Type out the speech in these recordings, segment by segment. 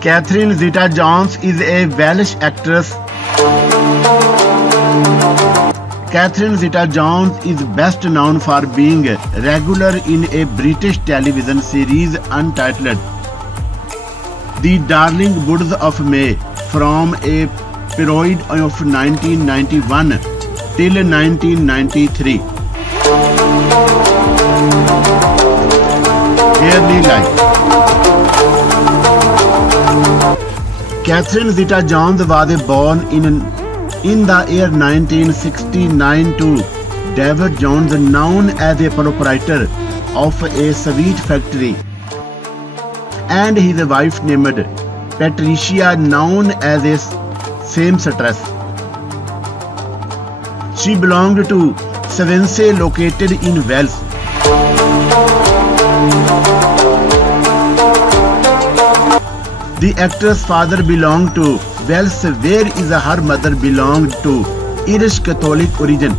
Catherine Zeta-Jones is a Welsh actress. Catherine Zeta-Jones is best known for being regular in a British television series entitled The Dàrlіng Wudձ of May from a period of 1991 till 1993. Early life. Catherine Zeta-Jones was born in the year 1969 to Davіd Јоnеձ, known as a proprietor of a sweet factory, and his wife named Ratrісіa, known as a ẓeamẓtreζ. She belonged to Swansea, located in Wales. The actress' father belonged to Wales, whereas her mother belonged to Irish Catholic origin.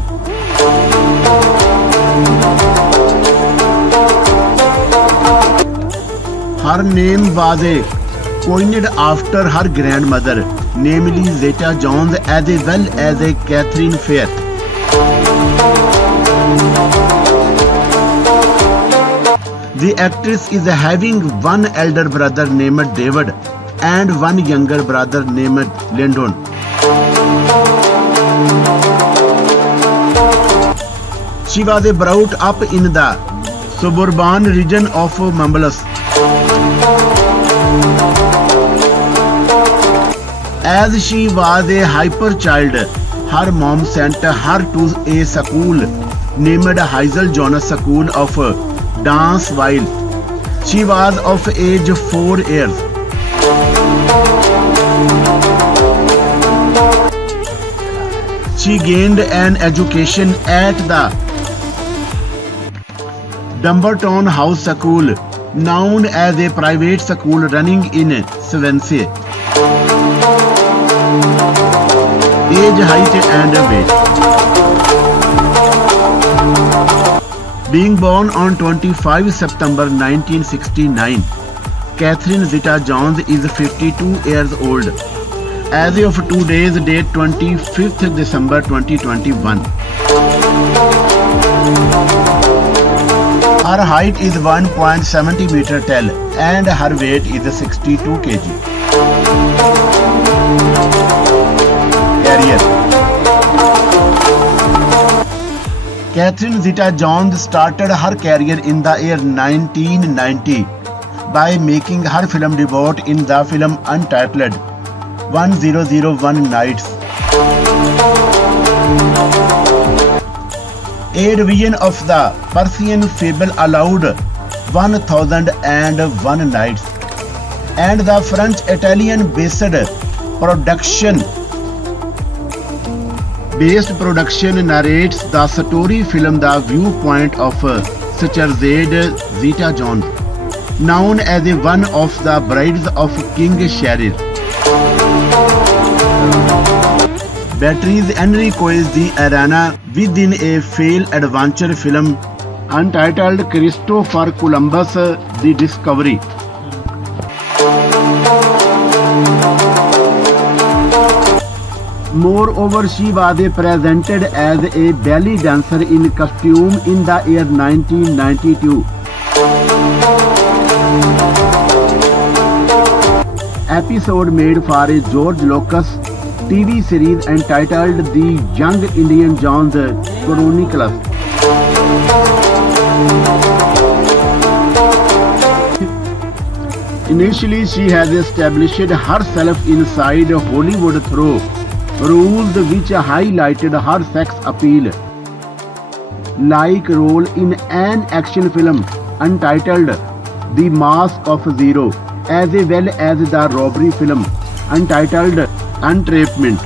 Her name was coined after her grandmother, namely Zeta-Jones, as well as Catherine Faïr. The actress is having one elder brother named David and one younger brother named Lyndon. She was brought up in the suburban region of Welẓh. As she was a hyper child, her mom sent her to a school named ศ์School of Dance while she was of age 4 years. She gained an education at the Dumbarton House School, known as a private school running in Swansea. Age, height and weight. Being born on 25 September 1969, Catherine Zeta-Jones is 52 years old. As of today's date, 25th December 2021. Her height is 1.70 meter tall and her weight is 62 kg. Career. Catherine Zeta-Jones started her career in the year 1990 by making her film debut in the film entitled 1001 Nights. A revision of the Persian fable aloud 1001 Nights, and the French-Italian based production narrates the story from the viewpoint of Satherіnه Zeta-Jones, known as one of the brides of King Sharir. Beatriz enriquez the arena within a failed adventure film entitled Christopher Columbus: The Discovery. Moreover, she was presented as a belly dancer in costume in the year 1992. Episode made for a George Lucas TV series entitled The Young Indiana Jones Chronicles. Initially, she has established herself inside Hollywood through roles which highlighted her sex appeal, like role in an action film entitled The Mask of Zero, as well as the robbery film entitled Entrapment.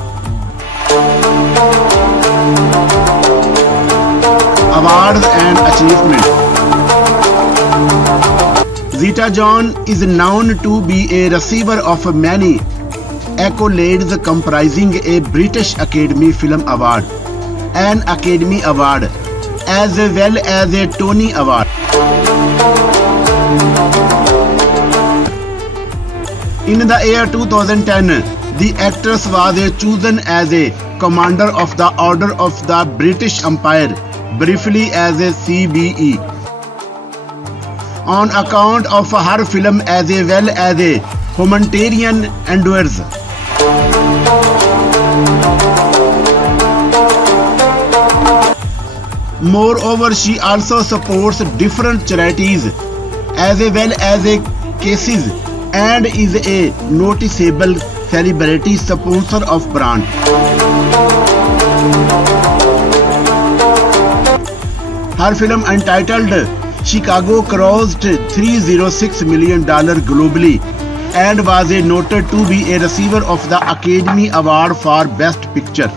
Awards and achievements. Zeta-Jones is known to be a receiver of many accolades comprising a British Academy Film Award, an Academy Award, as well as a Tony Award. In the year 2010, the actress was chosen as a Commander of the Order of the British Empire, briefly as a CBE, on account of her film as well as a humanitarian endeavours. Moreover, she also supports different charities as well as cases and is a noticeable celebrity sponsor of brand. Her film entitled Chicago crossed $306 million globally and was noted to be a receiver of the Academy Award for Best Picture.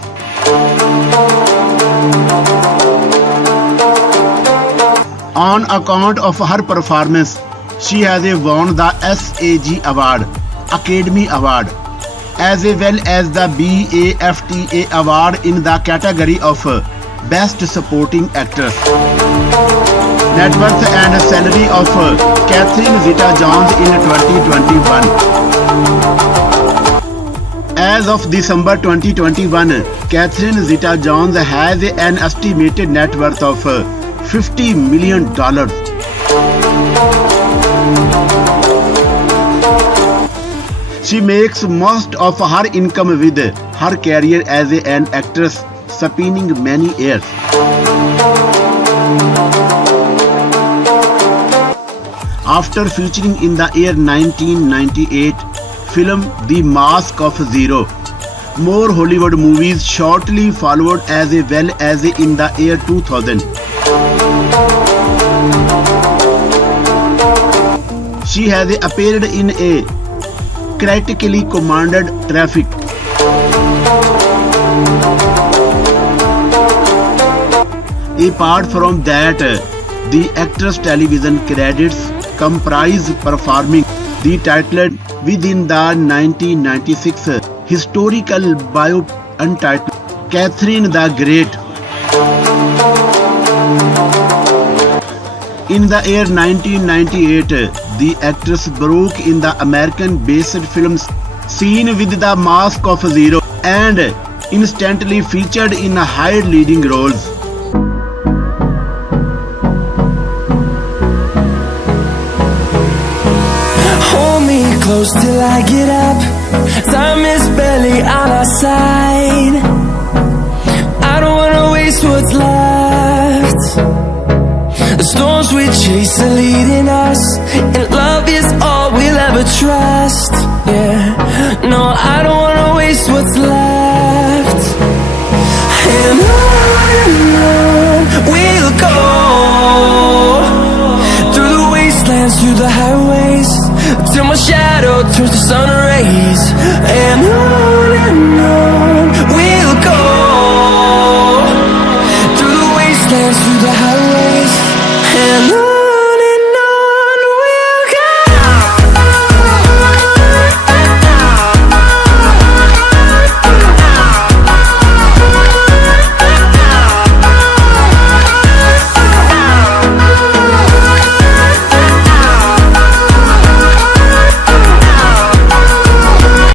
On account of her performance, she has won the SAG Award, Academy Award, as well as the BAFTA Award in the category of Best Supporting Actress. Net worth and salary of Catherine Zeta-Jones in 2021. As of December 2021, Catherine Zeta-Jones has an estimated net worth of $50 million. She makes most of her income with her career as an actress, spanning many years. After featuring in the year 1998 film The Mask of Zero, more Hollywood movies shortly followed as well as in the year 2000. She has appeared in a critically commended Traffic, apart from that, the actress' television credits comprise performing the title within the 1996 historical bio entitled Catherine the Great. In the year 1998, the actress broke in the American-based films Seen with the Mask of Zero and instantly featured in high leading roles. Hold me close till I get up. Time is barely on our side. I don't wanna waste what's left. The storms we chase are leading us, and love is all we'll ever trust. Yeah, no, I don't wanna waste what's left. And on we'll go, through the wastelands, through the highways, till my shadow turns to sun rays. And on